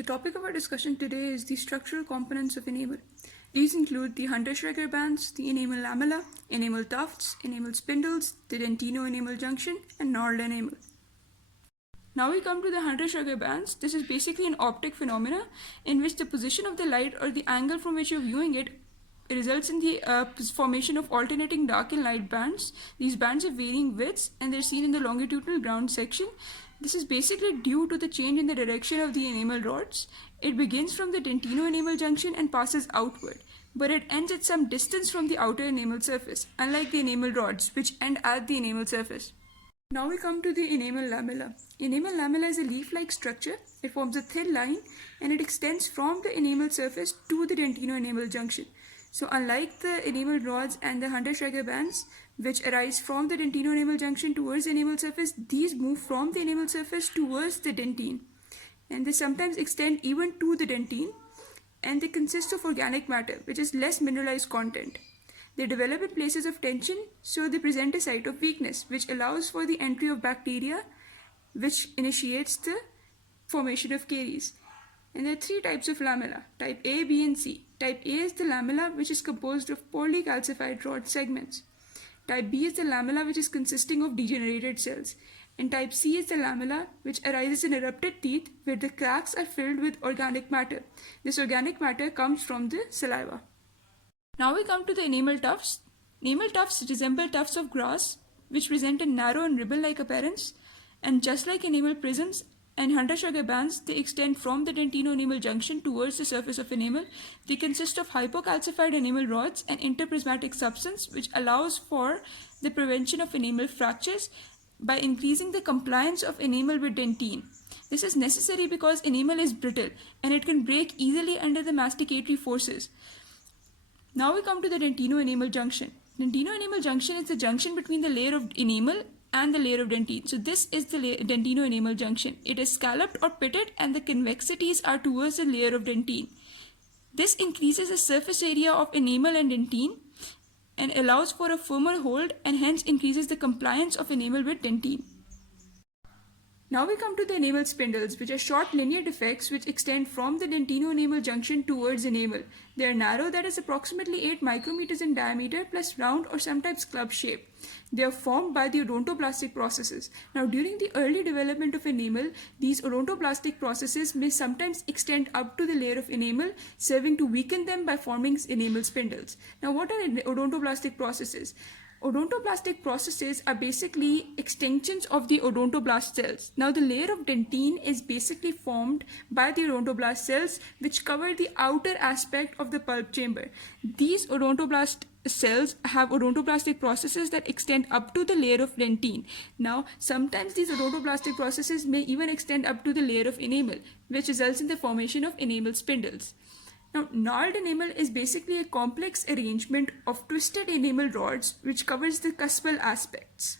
The topic of our discussion today is the structural components of enamel. These include the Hunter-Schrecker bands, the enamel lamella, enamel tufts, enamel spindles, the dentino-enamel junction, and knurled enamel. Now we come to the Hunter-Schrecker bands. This is basically an optic phenomena in which the position of the light or the angle from which you're viewing it results in the formation of alternating dark and light bands. These bands have varying widths and they're seen in the longitudinal ground section. This is basically due to the change in the direction of the enamel rods. It begins from the dentino-enamel junction and passes outward, but it ends at some distance from the outer enamel surface, unlike the enamel rods, which end at the enamel surface. Now we come to the enamel lamella. Enamel lamella is a leaf-like structure. It forms a thin line and it extends from the enamel surface to the dentino-enamel junction. So unlike the enamel rods and the Hunter-Schrecker bands, which arise from the dentino-enamel junction towards the enamel surface, these move from the enamel surface towards the dentine. And they sometimes extend even to the dentine, and they consist of organic matter, which is less mineralized content. They develop in places of tension, so they present a site of weakness, which allows for the entry of bacteria, which initiates the formation of caries. And there are three types of lamella, type A, B, and C. Type A is the lamella, which is composed of poorly calcified rod segments. Type B is the lamella, which is consisting of degenerated cells. And type C is the lamella, which arises in erupted teeth, where the cracks are filled with organic matter. This organic matter comes from the saliva. Now we come to the enamel tufts. Enamel tufts resemble tufts of grass, which present a narrow and ribbon-like appearance. And just like enamel prisms and Hunter-Schrecker bands, they extend from the dentino-enamel junction towards the surface of enamel. They consist of hypocalcified enamel rods and interprismatic substance, which allows for the prevention of enamel fractures by increasing the compliance of enamel with dentine. This is necessary because enamel is brittle and it can break easily under the masticatory forces. Now we come to the dentino-enamel junction. Dentino-enamel junction is the junction between the layer of enamel and the layer of dentine. So this is the dentino-enamel junction. It is scalloped or pitted and the convexities are towards the layer of dentine. This increases the surface area of enamel and dentine and allows for a firmer hold and hence increases the compliance of enamel with dentine. Now we come to the enamel spindles, which are short linear defects which extend from the dentino-enamel junction towards enamel. They are narrow, that is approximately 8 micrometers in diameter, plus round or sometimes club shape. They are formed by the odontoblastic processes. Now during the early development of enamel, these odontoblastic processes may sometimes extend up to the layer of enamel, serving to weaken them by forming enamel spindles. Now what are odontoblastic processes? Odontoblastic processes are basically extensions of the odontoblast cells. Now the layer of dentine is basically formed by the odontoblast cells, which cover the outer aspect of the pulp chamber. These odontoblast cells have odontoblastic processes that extend up to the layer of dentine. Now sometimes these odontoblastic processes may even extend up to the layer of enamel, which results in the formation of enamel spindles. Now, knurled enamel is basically a complex arrangement of twisted enamel rods which covers the cuspal aspects.